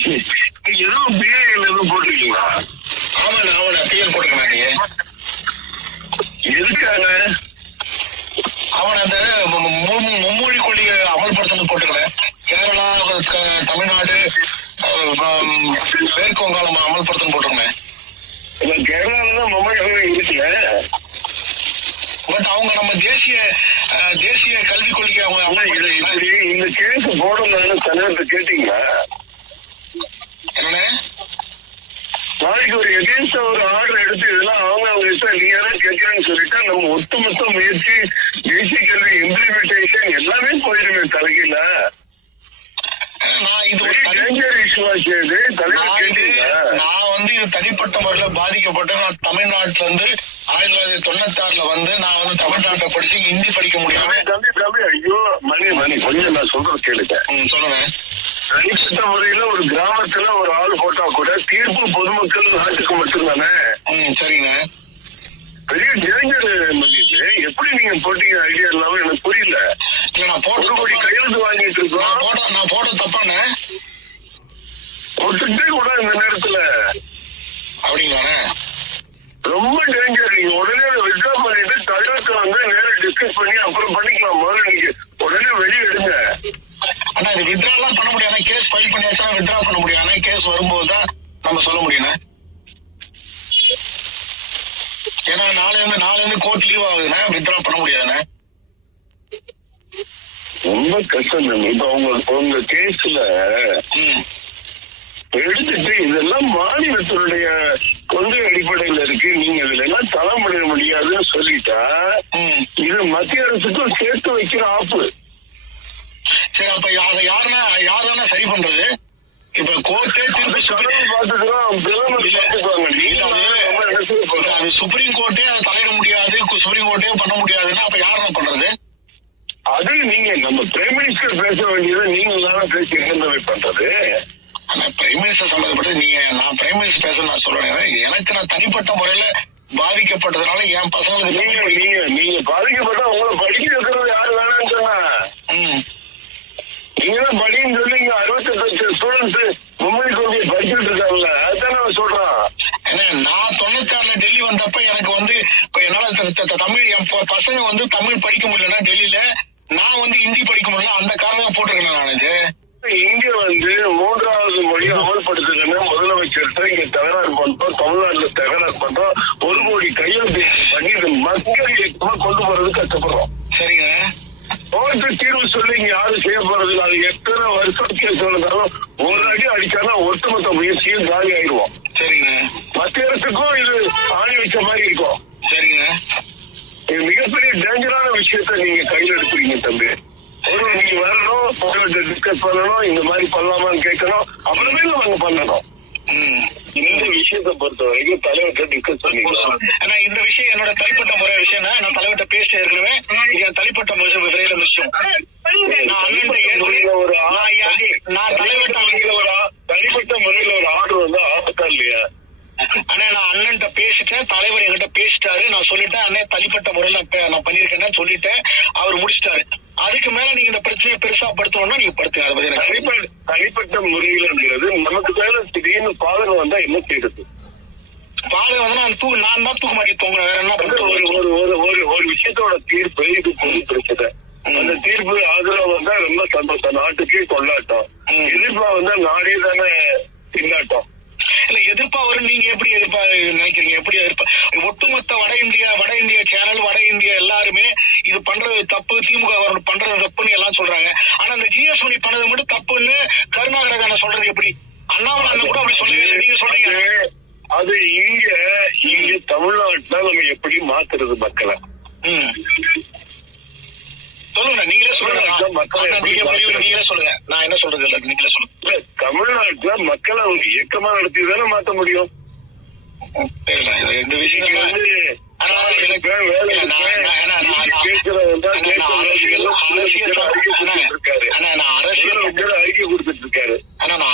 எதுவும் பிஏல எதுவும் போட்டிருக்கீங்களா? ஆமாண்ணா பிஎல் போட்டிருக்கேன். நீங்க எதுக்காக? அவன் அந்த மும்மொழி கொள்கையை அமல்படுத்தணும் போட்டுக்கிறேன். கேரளா, தமிழ்நாடு, மேற்கு வங்காளம் அமல்படுத்தணும் போட்டிருக்கேன். கேரளாலதான் மும்மொழி இருக்குல்ல. பட் அவங்க நம்ம தேசிய கல்விக் கொள்கை அவங்க இந்த கேஸ் போடணும்னு தலைவர்கிட்ட கேட்டீங்களா? என்ன நாளைக்கு ஒரு எகென்ஸ்ட் ஒரு ஆர்டர் எடுத்து இதெல்லாம் அவங்க இஷ்டம் நீ யாரும் கேட்கறேன்னு சொல்லிட்டா நம்ம ஒட்டுமொத்த முயற்சி தேசிய கல்வி இம்ப்ளிமெண்டேஷன் எல்லாமே போயிருமே தலைகீழ. நான் இது தனிப்பட்ட முறையில பாதிக்கப்பட்டு நான் தமிழ்நாட்டுல இருந்து 1996 நான் தமிழ்நாட்டை படிச்சு ஹிந்தி படிக்க முடியாம. தம்பி ஐயோ மணி கொஞ்சம் நான் சொல்றது கேளுங்க. சொல்லுங்க. தனிப்பட்ட முறையில ஒரு கிராமத்துல ஒரு ஆள் போட்டா கூட தீர்ப்பு பொதுமக்கள் நாட்டுக்கு மட்டும்தானே. சரிங்க. பெரிய டேஞ்சர் பண்ணிட்டு எப்படி நீங்க போட்டீங்க ஐடியா இல்லாம எனக்கு புரியல. நான் போட்டு கையெழுத்து வாங்கிட்டு இருக்கோம். நான் போட தப்பானே ஒத்துட்டே கூட இந்த நேரத்துல அப்படிங்களாண்ணே ரொம்ப டேஞ்சர். நீங்க உடனே வித்ட்ரா பண்ணிட்டு தலைவருக்கு நேரம் டிஸ்கஸ் பண்ணி அப்புறம் பண்ணிக்கலாம். முதல்ல நீங்க உடனே வெளியே எடுங்க. ஆனா இது வித்ட்ரா எல்லாம் பண்ண முடியாது. கேஸ் ஃபைல் பண்ணியாச்சும் வித்ட்ரா பண்ண முடியாது. கேஸ் வரும்போதுதான் நம்ம சொல்ல முடியும். ஏன்னா நாளையிலிருந்து கோர்ட் லீவ் ஆகுதுன்னா வித்ட்ரா பண்ண முடியாதுண்ணே. ரொம்ப கஷ்டம் தான். இப்ப உங்க கேஸ்ல எடுத்துட்டு இதெல்லாம் மாநிலத்தினுடைய கொள்கை அடிப்படையில இருக்கு, நீங்க இதுல எல்லாம் தலைமுடிய முடியாதுன்னு சொல்லிட்டா இது மத்திய அரசுக்கும் சேர்த்து வைக்கிற ஆப்பு. சரி, அப்ப அதை யாருதானே சரி பண்றது? இப்ப கோர்ட்டே திருப்பி சுப்ரீம் கோர்ட்டே அதை தலையிட முடியாது, சுப்ரீம் கோர்ட்டே பண்ண முடியாதுன்னா அப்ப யாருதான் பண்றது? அது நீங்க நம்ம பிரைம் மினிஸ்டர் பேச வேண்டியதை நீங்க எல்லாரும் பேசி என்ன பண்றது? பிரைம் மினிஸ்டர் சம்பந்தப்பட்ட நான் பிரைம் மினிஸ்டர் பேச நான் சொல்றேன். எனக்கு நான் தனிப்பட்ட முறையில பாதிக்கப்பட்டதுனால என் பசங்களுக்கு நீங்க பாதிக்கப்பட்டா உங்களை படிக்க வைக்கிறது யாரு வேணான்னு சொன்னா நீங்க தான் படின்னு சொல்லி 68 ஸ்டூடெண்ட்ஸ் மும்பை கொள்கையை படிச்சுட்டு இருக்காங்கல்ல, அதுதான் நான் சொல்றேன். நான் 96 டெல்லி வந்தப்ப எனக்கு என்னால தமிழ் என் பசங்க தமிழ் படிக்க முடியலன்னா டெல்லியில நான் ஹிந்தி படிக்க முடியல. அந்த காரணம் போட்டிருக்கேன். நான் இங்க 3வது மொழி அமல்படுத்துதுன்னு முதலமைச்சர்கிட்ட இங்க தகராறு பண்றோம், தமிழ்நாட்டுல தகராறு பண்றோம், 1 கோடி கையெழுத்து பண்ணி இது மக்கள் இயக்கமா கொண்டு போறது கஷ்டப்படுறோம். சரிங்க. கோர்ட்டு தீர்வு சொல்லி இங்க யாரும் செய்ய போறது இல்லை. அது எத்தனை வருஷம் கேஸ் இருந்தாலும் ஒரு அடி அடிச்சாலும் ஒட்டுமொத்த முயற்சியும் காலி ஆயிடுவோம். சரிங்க. மத்திய அரசுக்கும் இது ஆணி வச்ச மாதிரி இருக்கும். சரிங்க. இது மிகப்பெரிய டேஞ்சரான விஷயத்த நீங்க கையில் எடுக்கிறீங்க தம்பி. நீங்க வரணும், டிஸ்கஸ் பண்ணணும், இந்த மாதிரி பண்ணலாமான்னு கேட்கணும், அப்புறமே நாங்க பண்ணணும். இந்த விஷயத்தை பொறுத்த வரைக்கும் தலைவர்கிட்ட டிஸ்கஸ் பண்ணிக்கலாம். ஆனா இந்த விஷயம் என்னோட தனிப்பட்ட முறை விஷயம். நான் தலைவர்கிட்ட பேசிட்டு இருக்கவே என் தனிப்பட்ட முறை விரையில விஷயம். தனிப்பட்ட முறையில ஒரு ஆர்டர் ஆபத்தா இல்லையா? ஆனா நான் அண்ணன்ட்ட பேசிட்டேன், தலைவர் என்கிட்ட பேசிட்டாரு. நான் சொல்லிட்டேன் அண்ணே தனிப்பட்ட முறையில நான் பண்ணிருக்கேன்னு சொல்லிட்டேன். அவர் முடிச்சிட்டாரு. அதுக்கு மேல நீங்க இந்த பிரச்சனையை பெருசா படுத்தணும்னா நீங்க படுத்துங்க. தனிப்பட்ட முறையிலங்கிறது நமக்கு மேல திடீர்னு பாதகம் வந்தா என்ன செய்யறது? பாதகம் நான் தான் தூக்க மாட்டி தூங்க. வேற என்ன ஒரு விஷயத்தோட தீர்ப்பு இது பொது பிரச்சனை. அந்த தீர்ப்பு ஆதரவு வந்தா ரொம்ப சந்தோஷம், நாட்டுக்கே கொண்டாட்டம். எதிர்ப்பா வந்தா நாடே தானே திண்டாட்டம். இல்ல எதிர்ப்பா வரும். நீங்க எப்படி எதிர்ப்பா நினைக்கிறீங்க? எப்படி எதிர்ப்பா? ஒட்டுமொத்த வட இந்திய சேனல், வட இந்தியா எல்லாருமே இது பண்றது தப்பு, திமுக பண்றது தப்புன்னு எல்லாம் சொல்றாங்க. ஆனா அந்த ஜிஎஸ் மணி பண்ணது மட்டும் தப்புன்னு கருணாகரன் சொல்றது எப்படி? அண்ணாமலை அண்ணன் கூட அப்படி சொல்லுவீங்க, நீங்க சொல்றீங்க. அது இங்க தமிழ்நாட்டுல நம்ம எப்படி மாத்துறது மக்களை? சொல்லுங்க, நீங்களே சொல்லுங்க. நீங்களே சொல்லுங்க, நான் என்ன சொல்றது இல்ல, நீங்களே சொல்லுங்க. தமிழ்நாட்டுல மக்களை அவங்க இயக்கமா நடத்தி தானே மாத்த முடியும். இந்த விஷயம்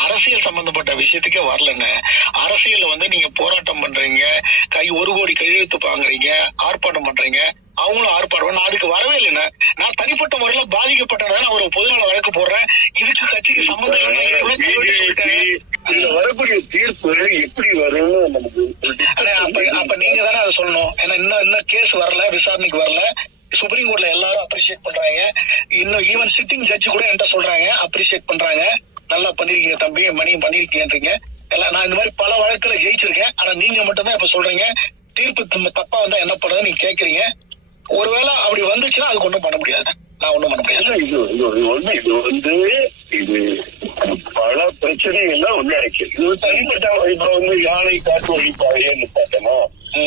அரசியல் சம்பந்தப்பட்ட விஷயத்துக்கே வரலங்க. அரசியல் நீங்க போராட்டம் பண்றீங்க, 1 கோடி கையெழுத்து வாங்குறீங்க, ஆர்ப்பாட்டம் பண்றீங்க, அவங்களும் ஆர்ப்பாட்டம். நான் அதுக்கு வரவே இல்லைங்க. நான் தனிப்பட்ட முறையில பாதிக்கப்பட்டதான் நான் ஒரு பொதுநல வழக்கு போடுறேன். இதுக்கு கட்சிக்கு சம்பந்தம் வரக்கூடிய தீர்ப்பு எப்படி வரும்னு நமக்கு அப்ப நீங்க தானே அதை சொல்லணும். ஏன்னா இன்னும் கேஸ் வரல, விசாரணைக்கு வரல. சுப்ரீம் கோர்ட்ல எல்லாரும் அப்ரிஷியேட் பண்றாங்க. இன்னும் ஈவன் சிட்டிங் ஜட்ஜ் கூட என்கிட்ட சொல்றாங்க, அப்ரிஷியேட் பண்றாங்க. நல்லா பண்ணிருக்கீங்க தம்பி, மணியும் பண்ணிருக்கீங்கன்றீங்க. எல்லாம் நான் இந்த மாதிரி பல வழக்குல ஜெயிச்சிருக்கேன். ஆனா நீங்க மட்டும்தான் இப்ப சொல்றீங்க தீர்ப்பு தப்பா வந்தா என்ன பண்ணுறது நீங்க கேக்குறீங்க. ஒருவேளை அப்படி வந்துச்சுன்னா அதுக்கு ஒண்ணும் பண்ண முடியாது. நான் ஒண்ணும் பண்ண முடியாது. இது பல பிரச்சனைகள்லாம் உள்ளடக்கி இது தனிப்பட்ட இப்ப யானை காட்டு வழிப்பாதைன்னு பார்த்தோமா,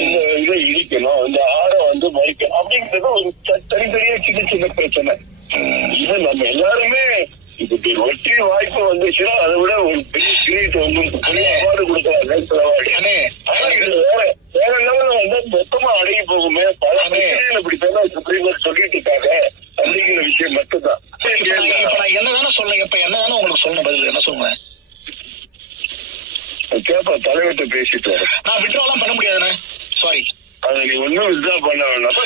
இந்த இதை இடிக்கணும், இந்த ஆடை மறிக்கணும் அப்படிங்கிறது ஒரு தனித்தனியா சின்ன சின்ன பிரச்சனை. இது நம்ம எல்லாருமே இப்படி ஒட்டி வாய்ப்பு வந்துச்சுன்னா அதை விட ஒரு பெரிய கிரீட் அவார்டு கொடுக்கலாம். ஆனா இது வேற லெவல்ல மொத்தமா அடங்கி போகுமே. பல பிரச்சனைகள் இப்படி தானே சுப்ரீம் கோர்ட் சொல்லிட்டு இருக்காங்க அப்படிங்கிற விஷயம் மட்டும்தான். என்னதானே சொல்லுங்க, இப்ப என்னதானே உங்களுக்கு சொல்லணும் பதில் என்ன சொல்லுங்க கேப்பா. தலைவர்கிட்ட பேசிட்டு வரேன். நான் விட்ராலாம் பண்ண முடியாதுண்ணே, சாரி. அதை நீ ஒன்னும் வித்ரா பண்ண வேண்டாம்.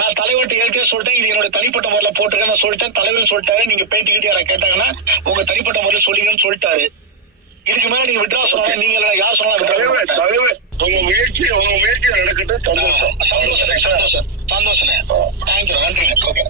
நான் தலைவர்கிட்ட ஏற்கனவே சொல்லிட்டேன், இது என்னோட தனிப்பட்ட முறையில போட்டிருக்கேன் சொல்லிட்டேன். தலைவர் சொல்லிட்டாரு, நீங்க பேட்டிக்கிட்டு யாரை கேட்டாங்கன்னா உங்க தனிப்பட்ட முறையில சொல்லிங்கன்னு சொல்லிட்டாரு. இதுக்கு மேல நீங்க விட்ரா சொன்னா நீங்க யார் சொன்னாலும் தலைவர் உங்க முயற்சி நடக்கட்டும். சந்தோஷம். சந்தோஷம். தேங்க்யூ, நன்றி. ஓகே.